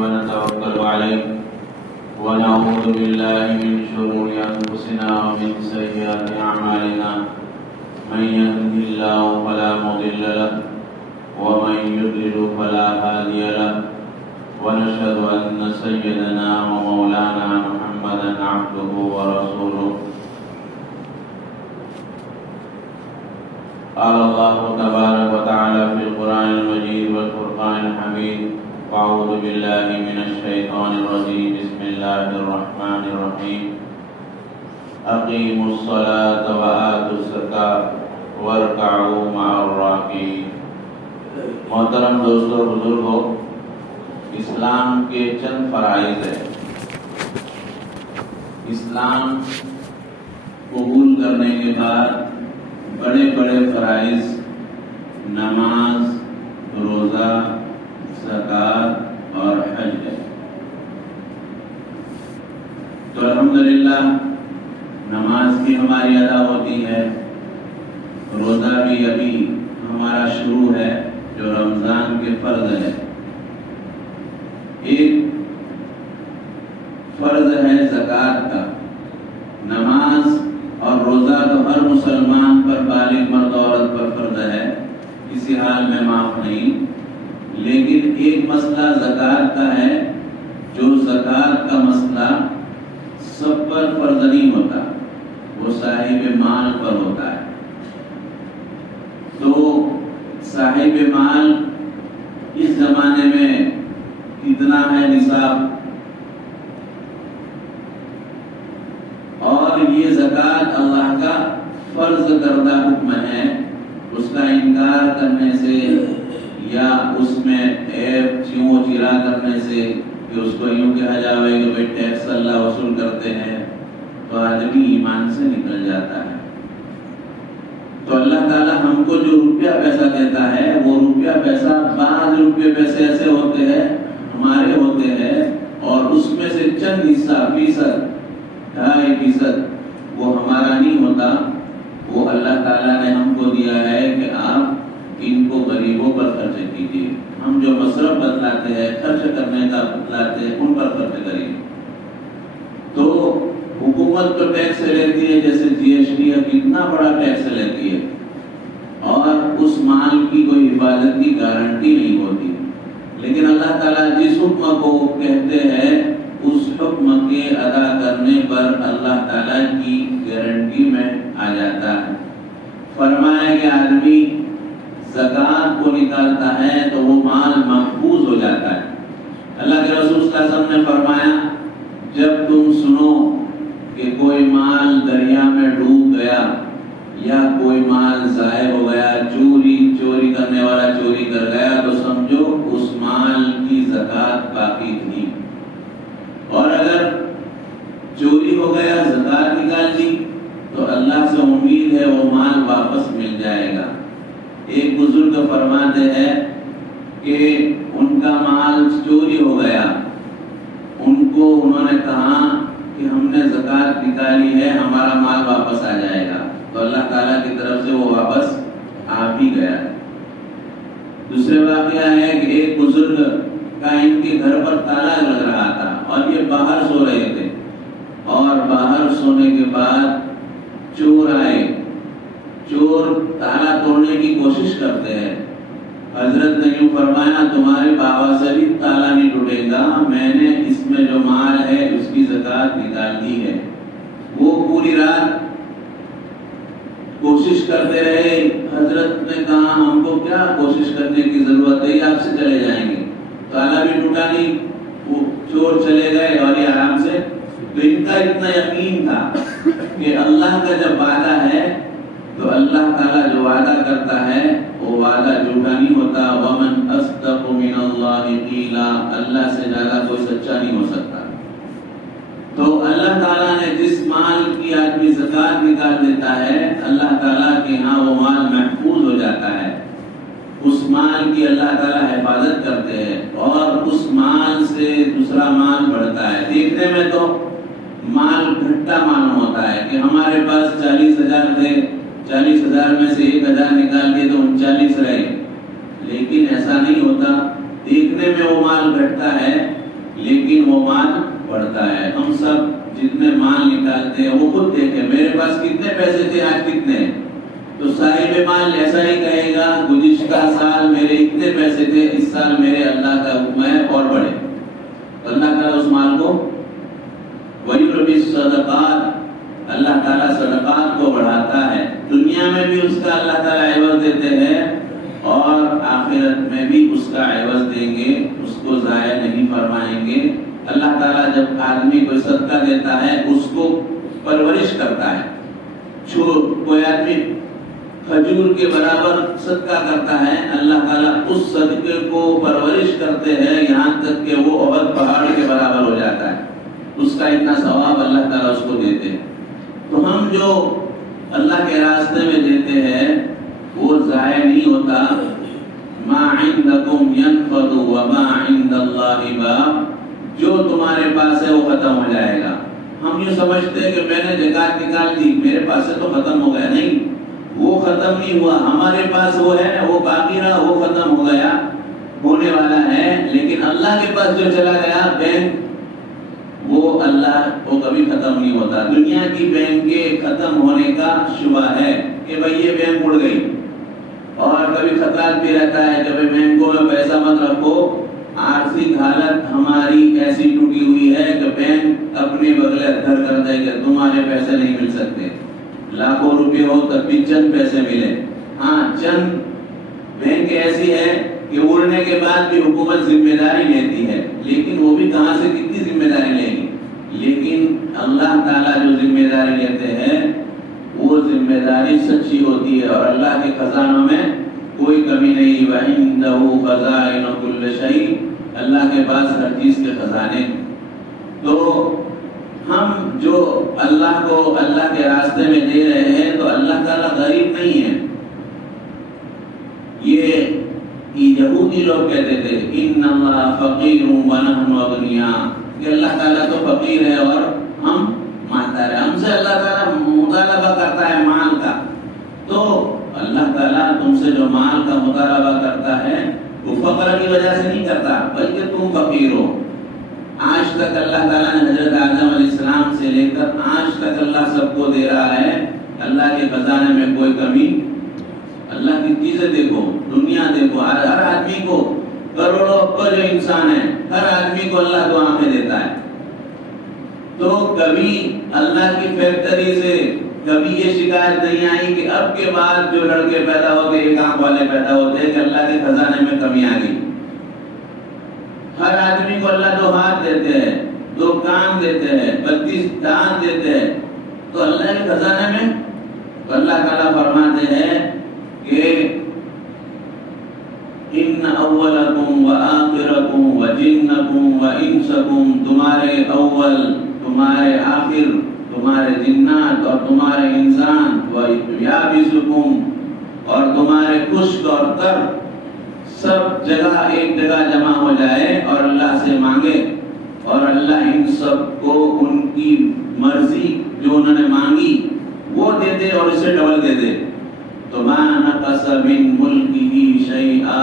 ونتوكل عليه ونعوذ بالله من شرور أنفسنا ومن سيئات أعمالنا من يهده الله فلا مضل له ومن يضلل فلا هادي له ونشهد أن سيدنا ومولانا محمدا عبده ورسوله. قال الله تبارك وتعالى في القرآن المجيد والفرقان الحميد: أعوذ بالله من الشيطان الرجيم. بسم الله الرحمن الرحيم. أقيموا الصلاة وآتوا الزكاة واركعوا مع الراكعين. محترم دوستو بزرگو، اسلام کے چند فرائض ہیں. اسلام قبول کرنے کے بعد بڑے بڑے فرائض نماز، روزہ، زکوٰۃ اور حج ہے. تو الحمدللہ نماز بھی ہماری ادا ہوتی ہے، روزہ بھی ابھی ہمارا شروع ہے جو رمضان کے فرض ہے. ایک فرض ہے زکوٰۃ کا. نماز اور روزہ تو ہر مسلمان پر، بالغ مرد عورت پر فرض ہے، کسی حال میں معاف نہیں. لیکن ایک مسئلہ زکوٰۃ کا ہے، جو زکوٰۃ کا مسئلہ سب پر فرض نہیں ہوتا، وہ صاحب مال پر ہوتا ہے. تو صاحب مال اس زمانے میں کتنا ہے نصاب، اور یہ زکوٰۃ اللہ کا فرض کردہ حکم ہے. اس کا انکار کرنے سے یا اس میں عیب چیوں چرا کرنے سے کہ اس کو یوں کہا جاوے کہ بھئی ٹیکس اللہ وصول کرتے ہیں، تو آدمی ایمان سے نکل جاتا ہے. تو اللہ تعالیٰ ہم کو جو روپیہ پیسہ دیتا ہے، وہ روپیہ پیسہ، بعض روپیہ پیسے ایسے ہوتے ہیں ہمارے ہوتے ہیں، اور اس میں سے چند حصہ، 2.5% وہ ہمارا نہیں ہوتا. وہ اللہ تعالیٰ نے ہم کو دیا ہے کہ آپ ان کو غریبوں پر خرچ کیجیے. ہم جو مصرف بتلاتے ہیں، خرچ کرنے کا بتلاتے ہیں، ان پر خرچ کریے. تو حکومت تو ٹیکس لیتی ہے، جیسے GST ہے، کتنا بڑا ٹیکس لیتی ہے، اور اس مال کی کوئی حفاظت کی گارنٹی نہیں ہوتی. لیکن اللہ تعالیٰ جس حکم کو کہتے ہیں، اس حکم کے ادا کرنے پر اللہ تعالیٰ کی گارنٹی میں آ جاتا ہے. فرمایا کہ آدمی زکوٰۃ کو نکالتا ہے تو وہ مال محفوظ ہو جاتا ہے. اللہ کے رسول صلی اللہ علیہ وسلم نے فرمایا، جب تم سنو کہ کوئی مال دریا میں ڈوب گیا یا کوئی مال ضائع ہو گیا، چوری کرنے والا چوری کر گیا، تو سمجھو اس مال کی زکوٰۃ باقی تھی. اور اگر چوری ہو گیا، زکوٰۃ نکال دی، تو اللہ سے امید ہے وہ مال واپس مل جائے گا. ایک بزرگ فرماتے ہیں کہ ان کا مال چوری ہو گیا، انہوں نے کہا کہ ہم نے زکوٰۃ نکالی ہے، ہمارا مال واپس آ جائے گا. تو اللہ تعالیٰ کی طرف سے وہ واپس آ بھی گیا. دوسرے واقعہ ہے کہ ایک بزرگ کا ان کے گھر پر تالا لگ رہا تھا، اور یہ باہر سو رہے تھے، اور باہر سونے کے بعد چور آئے. چور تالا توڑنے کی کوشش کرتے ہیں. حضرت نے یوں فرمایا، تمہارے بابا سے بھی تالا نہیں ٹوٹے گا، میں نے اس میں جو مال ہے اس کی زکوٰۃ نکال دی ہے. وہ پوری رات کوشش کرتے رہے. حضرت نے کہا، ہم کو کیا کوشش کرنے کی ضرورت ہے، آپ سے چلے جائیں گے. تالا بھی ٹوٹا نہیں، وہ چور چلے گئے اور یہ آرام سے. تو ان کا اتنا یقین تھا کہ اللہ کا جب وعدہ ہے تو اللہ تعالیٰ جو وعدہ کرتا ہے وہ وعدہ جھوٹا نہیں ہوتا. وَمَنْ أَصْدَقُ مِنَ اللَّهِ قِيلًا، اللہ سے زیادہ کوئی سچا نہیں ہو سکتا. تو اللہ تعالیٰ نے جس مال کی آدمی زکوٰۃ نکال دیتا ہے، اللہ تعالیٰ کے ہاں وہ مال محفوظ ہو جاتا ہے. اس مال کی اللہ تعالیٰ حفاظت کرتے ہیں، اور اس مال سے دوسرا مال بڑھتا ہے. دیکھنے میں تو مال گھٹا معلوم ہوتا ہے کہ ہمارے پاس 40,000 تھے، 40,000 میں سے 1,000 نکال دیے تو 39 رہے. لیکن ایسا نہیں ہوتا. دیکھنے میں وہ مال گھٹتا ہے، لیکن وہ مال بڑھتا ہے. ہم سب جتنے مال نکالتے ہیں وہ خود دیکھیں میرے پاس کتنے پیسے تھے آج کتنے، تو صاحب مال ایسا ہی کہے گا گزشتہ سال میرے اتنے پیسے تھے، اس سال میرے اللہ کا حکم ہے اور بڑھے. اللہ تعالیٰ اس مال کو وَيُرْبِي الصَّدَقَاتِ، اللہ تعالیٰ صدقات کو بڑھاتا ہے. دنیا میں بھی اس کا اللہ تعالیٰ عوض دیتے ہیں اور آخرت میں بھی اس کا عوض دیں گے، اس کو ضائع نہیں فرمائیں گے. اللہ تعالیٰ جب آدمی کو صدقہ دیتا ہے اس کو پرورش کرتا ہے. کوئی آدمی کھجور کے برابر صدقہ کرتا ہے، اللہ تعالیٰ اس صدقے کو پرورش کرتے ہیں یہاں تک کہ وہ احد پہاڑ کے برابر ہو جاتا ہے. اس کا اتنا ثواب اللہ تعالیٰ اس کو دیتے ہیں. تو ہم جو اللہ کے راستے میں دیتے ہیں وہ ضائع نہیں ہوتا. ما عندکم ينفد وما عند اللہ باق، جو تمہارے پاس ہے وہ ختم ہو جائے گا. ہم یہ سمجھتے ہیں کہ میں نے زکات نکال دی میرے پاس سے تو ختم ہو گیا. نہیں، وہ ختم نہیں ہوا. ہمارے پاس وہ ہے وہ باقی رہا، وہ ختم ہو گیا، ہونے والا ہے. لیکن اللہ کے پاس جو چلا گیا بینک، وہ اللہ کو کبھی ختم نہیں ہوتا. دنیا کی بینک کے ختم ہونے کا شبہ ہے کہ بھئی یہ بینک اڑ گئی، اور کبھی خطرات بھی رہتا ہے کہ بینکوں میں پیسہ مت رکھو. آرتھک حالت ہماری ایسی ٹوٹی ہوئی ہے کہ بینک اپنے بغلے ادھر کر دے کہ تمہارے پیسے نہیں مل سکتے. لاکھوں روپے ہو تب بھی چند پیسے ملے. ہاں، چند بینک ایسی ہے کہ اڑنے کے بعد بھی حکومت ذمہ داری لیتی ہے، لیکن وہ بھی کہاں سے کتنی ذمہ داری لے گی. لیکن اللہ تعالیٰ جو ذمہ داری لیتے ہیں وہ ذمہ داری سچی ہوتی ہے اور اللہ کے خزانوں میں کوئی کمی نہیں. وَعِندَهُ خَزَائِنُ كُلِّ شَيْءٍ، اللہ کے پاس ہر چیز کے خزانے. تو ہم جو اللہ کو اللہ کے راستے میں دے رہے ہیں تو اللہ تعالیٰ غریب نہیں ہے. یہ یہودی لوگ کہتے تھے ان اللہ فقیر ونحن اغنیاء، کہ اللہ تعالیٰ تو فقیر ہے اور ہم مالدار ہیں. ہم سے اللہ تعالیٰ مطالبہ کرتا ہے مال کا. تو اللہ تعالیٰ تم سے جو مال کا مطالبہ کرتا ہے وہ فقر کی وجہ سے نہیں کرتا بلکہ تم فقیر ہو. آج تک اللہ تعالیٰ نے حضرت آدم علیہ السلام سے لے کر آج تک اللہ سب کو دے رہا ہے. اللہ کے خزانے میں کوئی کمی. اللہ کی چیزیں دیکھو، دنیا دیکھو، ہر آدمی کو، کروڑوں پر جو انسان ہے ہر آدمی کو اللہ دو آنکھیں دیتا ہے. تو کبھی اللہ کی فیکٹری سے کبھی یہ شکایت نہیں آئی کہ اب کے بعد جو لڑکے پیدا ہوتے ایک آنکھ والے پیدا ہوتے کہ اللہ کے خزانے میں کمی آ گئی. ہر آدمی کو اللہ دو ہاتھ دیتے ہیں، دو کان دیتے ہیں، 32 دانت دیتے ہیں. تو اللہ کے خزانے میں تو اللہ تعالیٰ فرماتے ہیں کہ ان اولکم و آخرکم و جنکم و انسکم، تمہارے اول، تمہارے آخر، تمہارے جنات اور تمہارے انسان، و یابسکم، اور تمہارے خشک اور تر، سب جگہ ایک جگہ جمع ہو جائے اور اللہ سے مانگے اور اللہ ان سب کو ان کی مرضی جو انہوں نے مانگی وہ دے دے اور اسے ڈبل دے دے. تو ما نقص من ملکہ شیئا،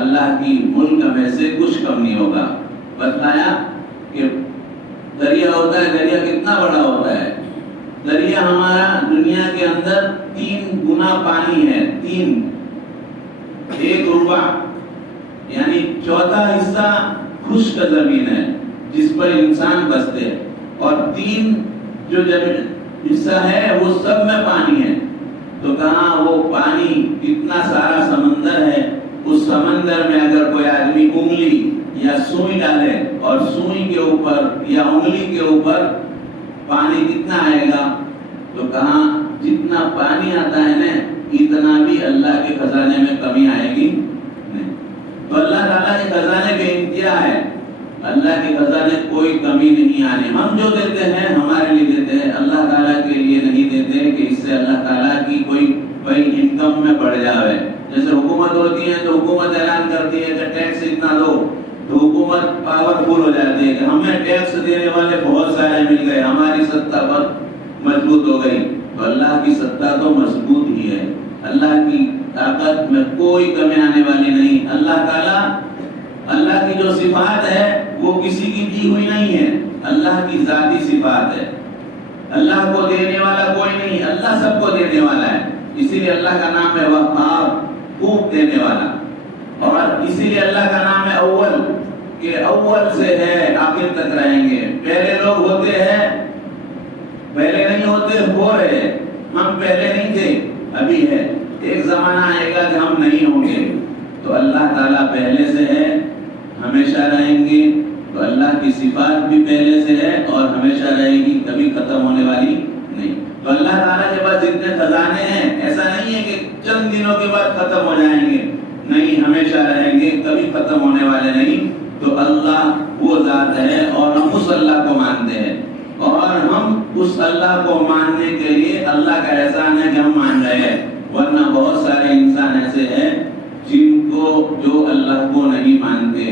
اللہ کی ملک میں سے کچھ کم نہیں ہوگا. بتایا کہ دریا ہوتا ہے، دریا کتنا بڑا ہوتا ہے. دریا ہمارا دنیا کے اندر 3 گنا پانی ہے. 1 ربع یعنی چوتھا حصہ خشک زمین ہے جس پر انسان بستے ہیں، اور 3 جو حصہ ہے وہ سب میں پانی ہے. تو کہاں وہ پانی اتنا سارا سمندر ہے، اس سمندر میں اگر کوئی آدمی انگلی یا سوئی ڈالے اور سوئی کے اوپر یا انگلی کے اوپر پانی کتنا آئے گا. تو کہاں جتنا پانی آتا ہے نا اتنا بھی اللہ کے خزانے میں کمی آئے گی نہیں. تو اللہ تعالیٰ کے خزانے بے انتہا ہے، اللہ کے خزانے کوئی کمی نہیں آنے. ہم جو دیتے ہیں ہمارے لیے دیتے ہیں، اللہ تعالیٰ کے لیے نہیں دیتے کہ اس سے اللہ تعالیٰ کی کوئی انکم میں بڑھ جاوے. جیسے حکومت ہوتی ہے تو حکومت اعلان کرتی ہے کہ ٹیکس اتنا دو، تو حکومت پاورفل ہو جاتی ہے کہ ہمیں ٹیکس دینے والے بہت سارے مل گئے، ہماری سطح بہت مضبوط ہو گئی. تو اللہ کی سطح تو مضبوط ہی ہے، اللہ کی طاقت میں کوئی کمی آنے والی نہیں. اللہ تعالیٰ، اللہ کی جو صفات ہے وہ کسی کی دی ہوئی نہیں ہے، اللہ کی ذاتی صفات ہے۔ اللہ کو دینے والا کوئی نہیں، اللہ سب کو دینے والا ہے، اسی لیے اللہ کا نام ہے وہاب، خوب دینے والا، اور اسی لیے اللہ کا نام ہے اول، کہ اول سے ہے آخر تک رہیں گے۔ پہلے لوگ ہوتے ہیں، پہلے نہیں ہوتے، ہو رہے ہیں، ہم پہلے نہیں تھے، ابھی ہے، ایک زمانہ آئے گا کہ ہم نہیں ہوں گے۔ تو اللہ تعالیٰ پہلے سے ہے، ہمیشہ رہیں گے، تو اللہ کی صفات بھی پہلے سے ہے اور ہمیشہ رہے گی، کبھی ختم ہونے والی نہیں۔ تو اللہ تعالیٰ کے پاس جتنے خزانے ہیں، ایسا نہیں ہے کہ چند دنوں کے بعد ختم ہو جائیں گے، نہیں، ہمیشہ رہیں گے، کبھی ختم ہونے والے نہیں۔ تو اللہ وہ ذات ہے اور ہم اس اللہ کو مانتے ہیں، اور ہم اس اللہ کو ماننے کے لیے اللہ کا احسان ہے کہ ہم مان رہے ہیں، ورنہ بہت سارے انسان ایسے ہیں جن کو جو اللہ کو نہیں مانتے،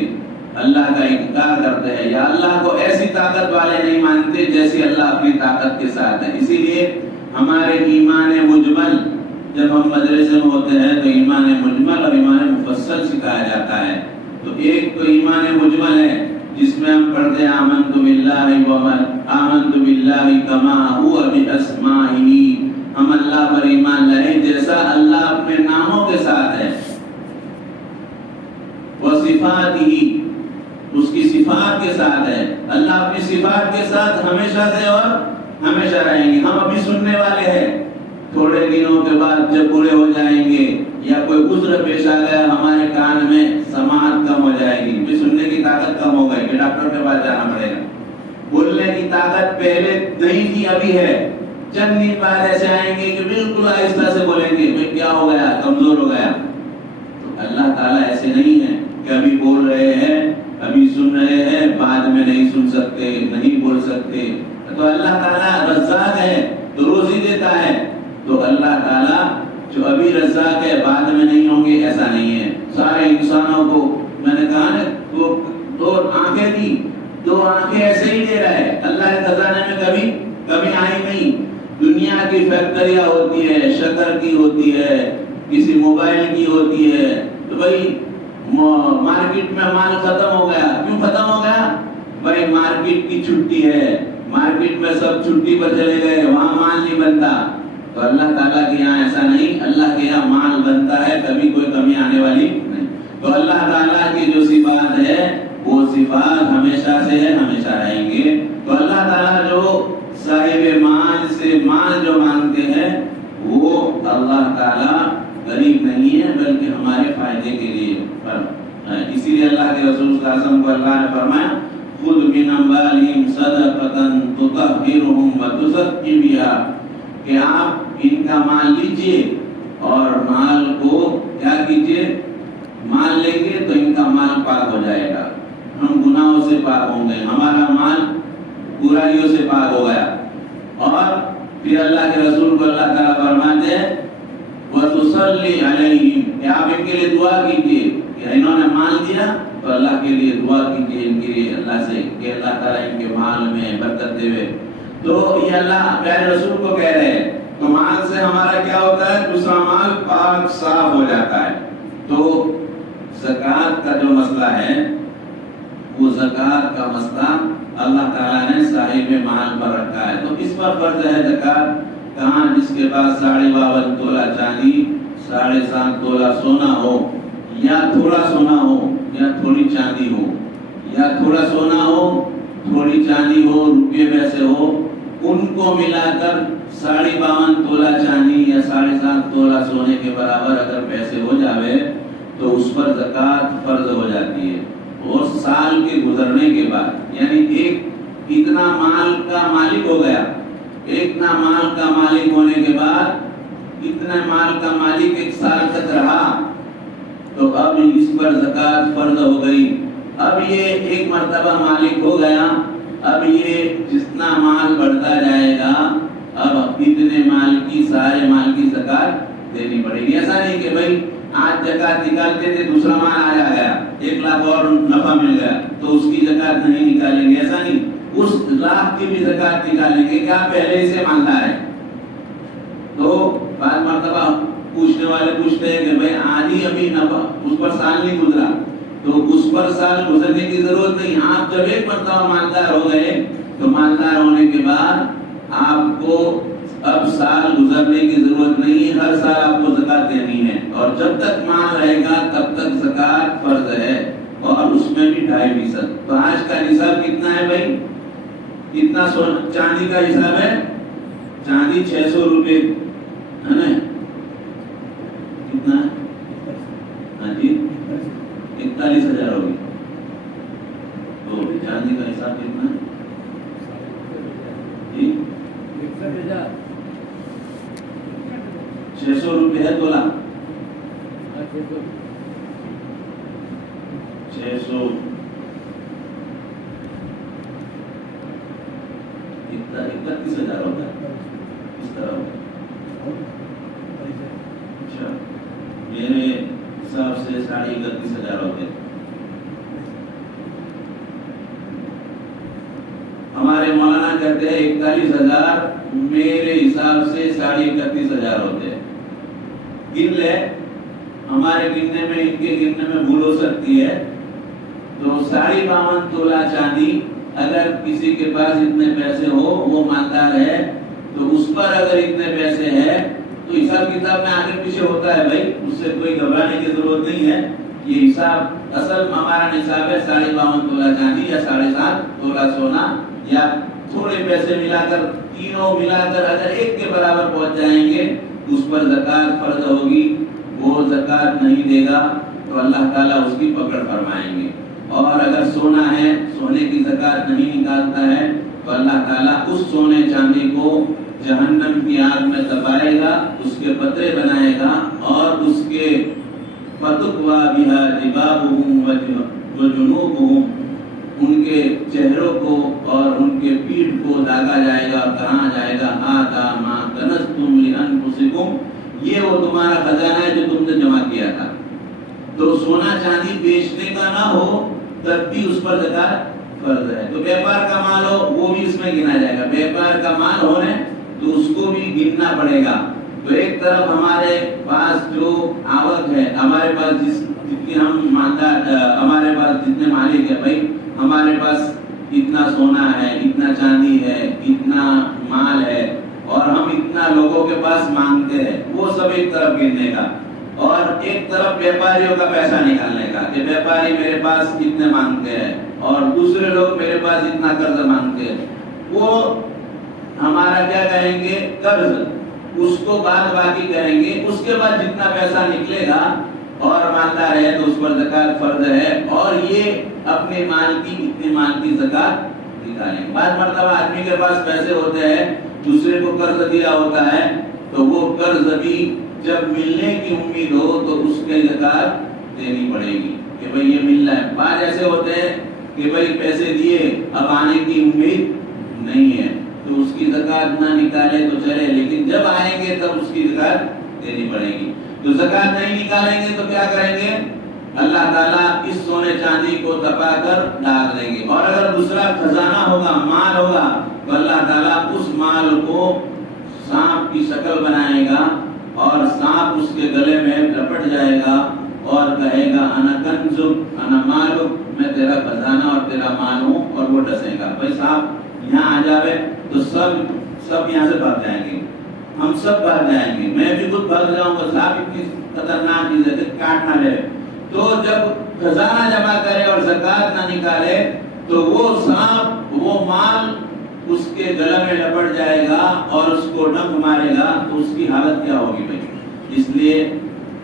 اللہ کا انکار کرتے ہیں، یا اللہ کو ایسی طاقت والے نہیں مانتے جیسی اللہ اپنی طاقت کے ساتھ ہے۔ اسی لیے ہمارے ایمان مجمل، جب ہم مدرسے میں ہوتے ہیں تو ایمان مجمل اور ایمان مفصل سکھایا جاتا ہے۔ تو ایک تو ایمان مجمل ہے جس میں ہم پڑھتے ہیں آمنت باللہ کما ہوا باسمائہ، ہم اللہ پر ایمان لائے جیسا اللہ اپنے ناموں کے ساتھ ہے، وصفاتہ، اس کی صفات کے ساتھ ہے، اللہ اپنی صفات کے ساتھ ہمیشہ سے اور ہمیشہ رہیں گے۔ ہم ابھی سننے والے ہیں، تھوڑے دنوں کے بعد جب بوڑھے ہو جائیں گے یا کوئی عذر پیش آ گیا ہمارے کان میں، سماعت کم ہو جائے گی، بھی سننے کی طاقت کم ہو گئی کہ ڈاکٹر کے پاس جانا پڑے گا۔ بولنے کی طاقت پہلے نہیں تھی، ابھی ہے، چند دن بعد ایسے آئیں گے کہ بالکل آہستہ سے بولیں گے، بھئی کیا ہو گیا، کمزور ہو گیا۔ تو اللہ تعالیٰ ایسے نہیں ہے کہ ابھی بول رہے ہیں، ابھی سن رہے ہیں، بعد میں نہیں سن سکتے، نہیں بول سکتے۔ تو اللہ تعالیٰ رزاق ہے تو روزی دیتا ہے، تو اللہ تعالیٰ جو ابھی رزاق ہے بعد میں نہیں ہوں گے، ایسا نہیں ہے۔ سارے انسانوں کو میں نے کہا نا، دو آنکھیں دی، دو آنکھیں ایسے ہی دے رہا ہے، اللہ کے خزانے میں کبھی کمی آئی نہیں۔ دنیا کی فیکٹریاں ہوتی ہے، شکر کی ہوتی ہے، کسی موبائل کی ہوتی ہے، تو بھائی مارکیٹ میں مال ختم ہو گیا، کیوں ختم ہو گیا؟ بھائی مارکیٹ کی چھٹی ہے، مارکیٹ میں سب چھٹی پر چلے گئے، وہاں مال نہیں بنتا۔ تو اللہ تعالیٰ کے یہاں ایسا نہیں، اللہ کے یہاں مال بنتا ہے، کبھی کوئی کمی آنے والی نہیں۔ تو اللہ تعالیٰ کی جو صفات ہے وہ صفات ہمیشہ سے ہے، ہمیشہ رہیں گے۔ تو اللہ تعالیٰ جو صاحب مال سے مال جو مانگتے ہیں وہ اللہ تعالیٰ غریب نہیں ہے، بلکہ ہمارے فائدے کے لیے۔ اسی لیے اللہ کے رسول صلی اللہ علیہ وسلم کو اللہ نے فرمایا خذ من اموالہم صدقۃ تطہرہم وتزکی بہا، کہ آپ ان کا مال لیجئے اور مال کو کیا کیجئے، مال لیں گے تو ان کا مال پاک ہو جائے گا، ہم گناہوں سے پاک ہوں گے، ہمارا مال برائیوں سے پاک ہو گیا۔ اور پھر اللہ کے رسول کو اللہ تعالیٰ فرماتے ہیں وَتُصَلِّ عَلَيْهِمْ، کہ آپ ان کے لیے دعا کیجئے، کہ انہوں نے مال دیا تو اللہ کے لیے دعا کیجئے ان کے لیے اللہ سے، کہ اللہ تعالیٰ ان کے مال میں برکت دے۔ تو یہ اللہ پیارے رسول کو کہہ رہے ہیں، تو مال سے ہمارا کیا ہوتا ہے، دوسرا مال پاک صاف ہو جاتا ہے۔ تو زکوٰۃ کا جو مسئلہ ہے، وہ زکوٰۃ کا مسئلہ اللہ تعالیٰ نے صاحب مال پر رکھا ہے۔ تو اس پر فرض ہے زکوٰۃ، کہاں جس کے پاس 52.5 تولہ چاندی، 7.5 تولہ سونا ہو، یا تھوڑا سونا ہو یا تھوڑی چاندی ہو، یا تھوڑا سونا ہو تھوڑی چاندی ہو، روپے پیسے ہو، ان کو ملا کر 52.5 تولہ چاندی یا 7.5 تولہ سونے کے برابر اگر پیسے ہو جاوے تو اس پر زکوٰۃ فرض ہو جاتی ہے۔ اور سال کے گزرنے کے بعد، یعنی ایک اتنا مال کا مالک ہو گیا، اتنا مال کا مالک ہونے کے بعد اتنا مال کا مالک 1 سال تک رہا تو اب اس پر زکوٰۃ فرض ہو گئی۔ اب یہ ایک مرتبہ مالک ہو گیا، اب یہ جتنا مال بڑھتا جائے گا، اب اتنے مال کی، سارے مال کی زکوٰۃ دینی پڑے گی۔ ایسا نہیں کہ بھائی آج زکوٰۃ نکالتے تھے، دوسرا مال آ گیا، 1 لاکھ اور نفع مل گیا تو اس کی زکوٰۃ نہیں نکالیں گے، ایسا نہیں، اس لاکھ کی بھی زکوٰۃ نکالیں گے، کیا پہلے سے مالدار ہے۔ تو بعض مرتبہ پوچھنے والے پوچھتے ہیں کہ بھائی آج ہی ابھی نفع، اس پر سال نہیں گزرا، تو اس پر سال گزرنے کی ضرورت نہیں. آپ جب ایک مرتبہ مالدار ہو گئے تو مالدار ہونے کے بعد آپ کو اب سال گزرنے کی ضرورت نہیں. ہر سال آپ کو زکات دینی ہے اور جب تک مال رہے گا تب تک زکات فرض ہے اور اس میں بھی 2.5%. تو آج کا نصاب کتنا ہے بھائی؟ کتنا چاندی کا حساب ہے؟ چاندی 600 روپے ہے نا؟ کتنا؟ ہاں جی 41,000 ہوگی. تو چاندی کا حساب کتنا جی؟ 600 روپے ہے تولہ. 600 31,000 ہوتا ہے اس طرح. اچھا میرے حساب سے 31,500 ہوتے ہیں. ہمارے مولانا کہتے ہیں 41,000. میرے حساب سے 31,500 ہوتے ہیں. گن لے, ہمارے گننے میں ان کے گننے میں بھول ہو سکتی ہے. تو 52 تولہ چاندی اگر کسی کے پاس اتنے پیسے ہو, وہ مالدار ہے, تو اس پر اگر اتنے پیسے ہے تو حساب کتاب میں آگے پیچھے ہوتا ہے بھائی, اس سے کوئی گھبرانے کی ضرورت نہیں ہے. یہ حساب اصل ہمارا نصاب ہے 52 تولہ چاندی یا 7.5 تولہ سونا, یا تھوڑے پیسے ملا کر تینوں ملا کر اگر ایک کے برابر پہنچ جائیں گے اس پر زکات فرض ہوگی. وہ زکات نہیں دے گا تو اللہ تعالیٰ اس کی پکڑ فرمائیں گے. اور اگر سونا ہے, سونے کی زکات نہیں نکالتا ہے تو اللہ تعالیٰ اس سونے چاندی کو جہنم کی آگ میں دبائے گا, اس کے پترے بنائے گا اور اس کے فتقوا بہا جباہہم وجنوبہم, ان کے چہروں کو اور ان کے پیٹھ کو داغا جائے گا اور کہا جائے گا ھذا ما کنزتم لانفسکم, یہ وہ تمہارا خزانہ ہے جو تم نے جمع کیا تھا. تو سونا چاندی بیچنے کا نہ ہو تب بھی اس پر زکات فرض ہے. تو بیپار کا مال ہو وہ بھی اس میں گنا جائے گا. بیپار کا مال ہونے تو اس کو بھی گننا پڑے گا. تو ایک طرف ہمارے پاس جو آوک ہے, ہمارے پاس جتنی ہم مالدار, ہمارے پاس جتنے مالک ہے بھائی, ہمارے پاس اتنا سونا ہے, اتنا چاندی ہے, اتنا مال ہے اور ہم اتنا لوگوں کے پاس مانگتے ہیں, وہ سب ایک طرف گننے کا. اور ایک طرف بیپاریوں کا پیسہ نکالنے کا کہ بیپاری میرے پاس اتنے مانگتے ہیں اور دوسرے لوگ میرے پاس اتنا قرض مانگتے ہیں. وہ ہمارا کیا کہیں گے, قرض, اس کو بعد باقی کریں گے. اس کے بعد جتنا پیسہ نکلے گا اور مالدار ہے تو اس پر زکات فرض ہے, اور یہ اپنے مال کی اتنے مال کی زکات نکالیں گے. بعض مرتبہ آدمی کے پاس پیسے ہوتے ہیں, دوسرے کو قرض دیا ہوتا ہے, تو وہ قرض بھی جب ملنے کی امید ہو تو اس کے زکات دینی پڑے گی کہ بھئی یہ مل رہا ہے. بعض ایسے ہوتے ہیں کہ بھئی پیسے دیے اب آنے کی امید نہیں ہے تو اس کی زکات نہ نکالے تو چلے, لیکن جب آئیں گے تب اس کی زکات دینی پڑے گی. تو زکات نہیں نکالیں گے تو کیا کریں گے, اللہ تعالیٰ اس سونے چاندی کو دبا کر ڈال دیں گے. اور اگر دوسرا خزانہ ہوگا, مال ہوگا, تو اللہ تعالیٰ اس مال کو سانپ کی شکل بنائے گا اور سانپ اس کے گلے میں لپٹ جائے گا اور کہے گا انا کنزک انا مالک, میں تیرا خزانہ اور تیرا مال ہوں, اور وہ ڈسے گا. بھائی سانپ یہاں آ جاوے تو سب یہاں سے بھاگ جائیں گے, ہم سب بھاگ جائیں گے, میں بھی خود بھاگ جاؤں گا. سانپ اتنی خطرناک چیز ہے کہ کاٹ نہ لے. تو جب خزانہ جمع کرے اور زکات نہ نکالے تو وہ سانپ, وہ مال اس کے گلے میں لپٹ جائے گا اور اس کو ڈنک مارے گا, تو اس کی حالت کیا ہوگی بھائی. اس لیے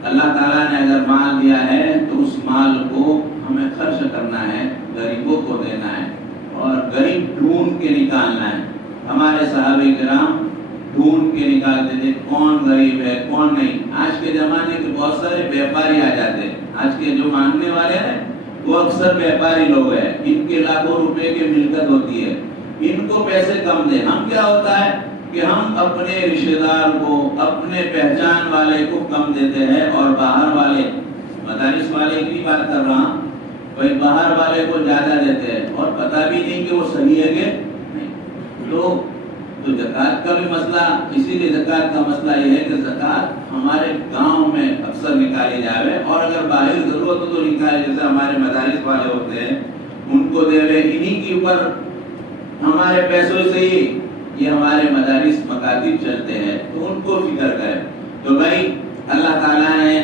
اللہ تعالیٰ نے اگر مال دیا ہے تو اس مال کو ہمیں خرچ کرنا ہے, غریبوں کو دینا ہے, اور غریب ڈھونڈ کے نکالنا ہے. ہمارے صحابہ کرام ڈھونڈ کے نکالتے تھے کون غریب ہے کون نہیں. آج کے زمانے کے بہت سارے بیپاری آ جاتے ہیں, آج کے جو مانگنے والے ہیں وہ اکثر بیپاری لوگ ہیں, ان کے لاکھوں روپے کی ملکت ہوتی ہے, ان کو پیسے کم دیں. ہم کیا ہوتا ہے کہ ہم اپنے رشتہ دار کو, اپنے پہچان والے کو کم دیتے ہیں, اور باہر والے, مدارس والے کی بات کر رہا ہوں, بھائی باہر والے کو زیادہ دیتے ہیں اور پتہ بھی نہیں کہ وہ صحیح ہے کہ نہیں. تو تو زکات کا بھی مسئلہ، اسی لیے زکات کا مسئلہ یہ ہے کہ زکات ہمارے گاؤں میں اکثر نکالی جاوے، اور اگر باہر ضرورت ہو تو نکالے، جیسے ہمارے مدارس والے ہوتے ہیں ان کو دے رہے، انہی کے اوپر ہمارے پیسوں سے ہی یہ ہمارے مدارس مکاتب چلتے ہیں، تو ان کو فکر کرے۔ تو بھائی اللہ تعالیٰ نے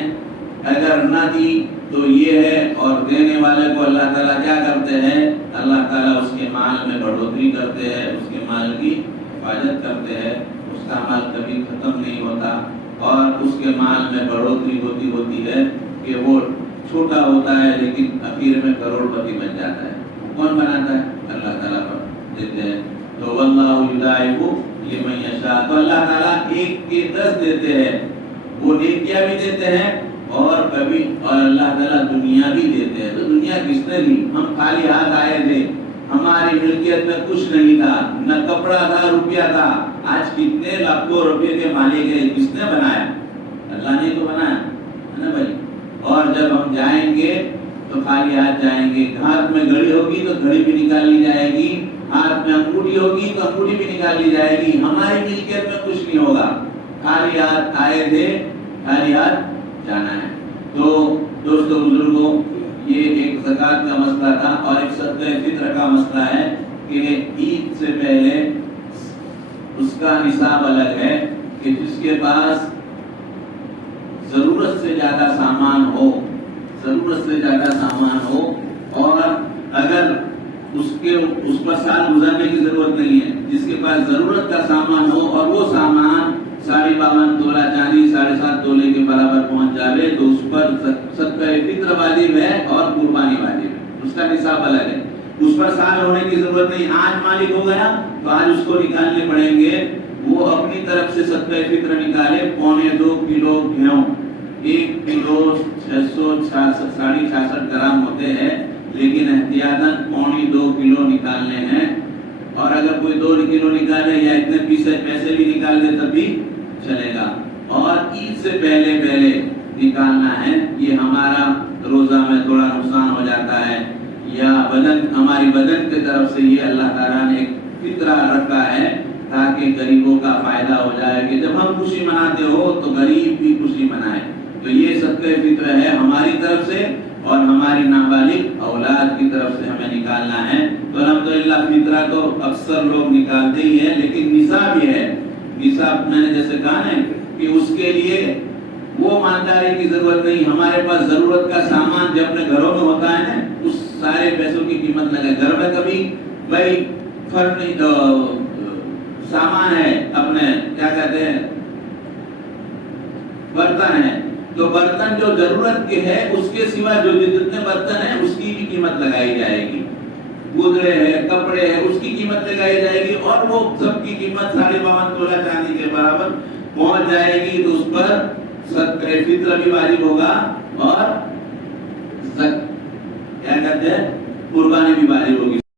اگر نہ دی تو یہ ہے، اور دینے والے کو اللہ تعالیٰ کیا کرتے ہیں؟ اللہ تعالیٰ اس کے مال میں بڑھوتری کرتے ہیں، اس کے مال کی حفاظت کرتے ہیں، اس کا مال کبھی ختم نہیں ہوتا، اور اس کے مال میں بڑھوتری ہوتی ہے کہ وہ چھوٹا ہوتا ہے لیکن آخر میں کروڑ پتی بن جاتا ہے۔ کون بناتا ہے؟ اللہ تعالیٰ دیتے ہیں۔ تو واللہ یضاعف لمن یشاء، تو اللہ تعالیٰ 1 کے 10 دیتے ہیں، وہ نیکیاں بھی دیتے ہیں، اور کبھی اور اللہ تعالیٰ دنیا بھی دیتے ہیں۔ تو دنیا کس نے دی؟ ہم خالی ہاتھ آئے تھے، ہماری ملکیت میں کچھ نہیں تھا، نہ کپڑا تھا، روپیہ تھا، آج کتنے لاکھوں روپے کے مالک ہیں، کس نے بنایا؟ اللہ نے تو بنایا ہے نا بھائی۔ اور جب ہم جائیں گے تو خالی ہاتھ جائیں گے، ہاتھ میں گھڑی ہوگی تو گھڑی بھی نکال لی جائے گی، ہاتھ میں انگوٹھی ہوگی تو انگوٹھی بھی نکال لی جائے گی، ہماری ملکیت میں کچھ نہیں ہوگا، خالی ہاتھ آئے تھے، خالی ہاتھ جانا ہے۔ تو دوستو بزرگوں، یہ ایک زکات کا مسئلہ تھا، اور ایک صدقہ فطر کا مسئلہ ہے کہ عید سے پہلے اس کا نصاب الگ ہے، کہ جس کے پاس ضرورت سے زیادہ سامان ہو، اور اگر اس پر سال گزارنے کی ضرورت نہیں ہے، جس کے پاس ضرورت کا سامان ہو اور وہ سامان 52.5 تولہ چاندی 7.5 تولے کے برابر پہنچ جائے، تو اس پر صدقہ فطر واجب ہے اور قربانی واجب ہے، اس کا نصاب الگ ہے۔ اس پر سال ہونے کی ضرورت نہیں، آج مالک ہو گیا تو آج اس کو نکالنے پڑیں گے، وہ اپنی طرف سے صدقہ فطر نکالے 2.25 کلو گیہوں، 1 کلو 666 گرام ہوتے ہیں، لیکن احتیاطاً 2.25 کلو نکالنے ہیں، اور اگر کوئی 2 کلو نکالے یا اتنے پیسے بھی نکال دے تب بھی چلے گا، اور عید سے پہلے نکالنا ہے۔ یہ ہمارا روزہ میں تھوڑا نقصان ہو جاتا ہے، یا ہماری بدن کی طرف سے یہ اللہ تعالیٰ نے ایک فطرہ رکھا ہے تاکہ غریبوں کا فائدہ ہو جائے کہ جب ہم خوشی مناتے ہو تو غریب بھی خوشی منائے۔ تو یہ صدقہ فطر ہے ہماری طرف سے، اور ہماری نابالغ اولاد کی طرف سے ہمیں نکالنا ہے۔ تو الحمدللہ فطرہ تو اکثر لوگ نکالتے ہی ہیں، لیکن نصاب یہ ہے، نصاب میں نے جیسے کہا ہے کہ اس کے لیے وہ مالداری کی ضرورت نہیں، ہمارے پاس ضرورت کا سامان جو اپنے گھروں میں ہوتا ہے نا، اس سارے پیسوں کی قیمت لگے۔ گھر میں کبھی بھائی فرق نہیں، سامان ہے اپنے کیا کہتے ہیں برتن ہے، تو برتن جو ضرورت کے ہے اس کے سوا جو جتنے برتن ہیں اس کی بھی قیمت لگائی جائے گی، گودرے ہے، کپڑے ہے، اس کی قیمت لگائی جائے گی، اور وہ سب کی قیمت 52.5 تولہ چاندی کے برابر پہنچ جائے گی، تو اس پر صدقہ فطر بھی واجب ہوگا، اور کیا کہتے ہیں قربانی بھی واجب ہوگی۔